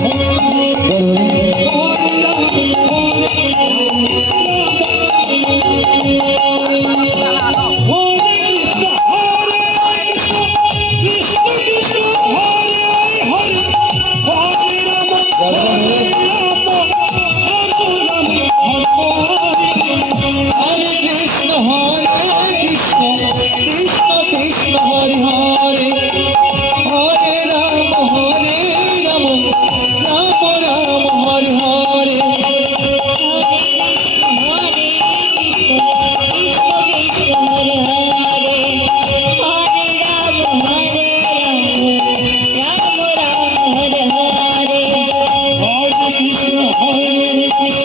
Oh. Hey. Yeah.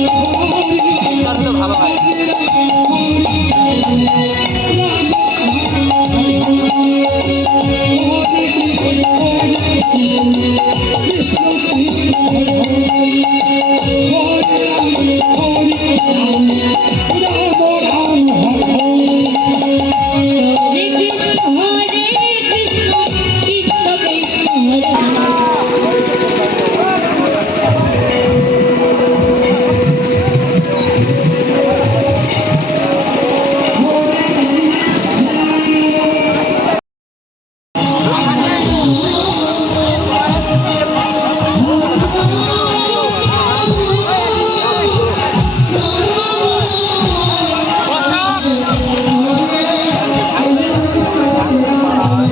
Thank yeah. you. Yeah.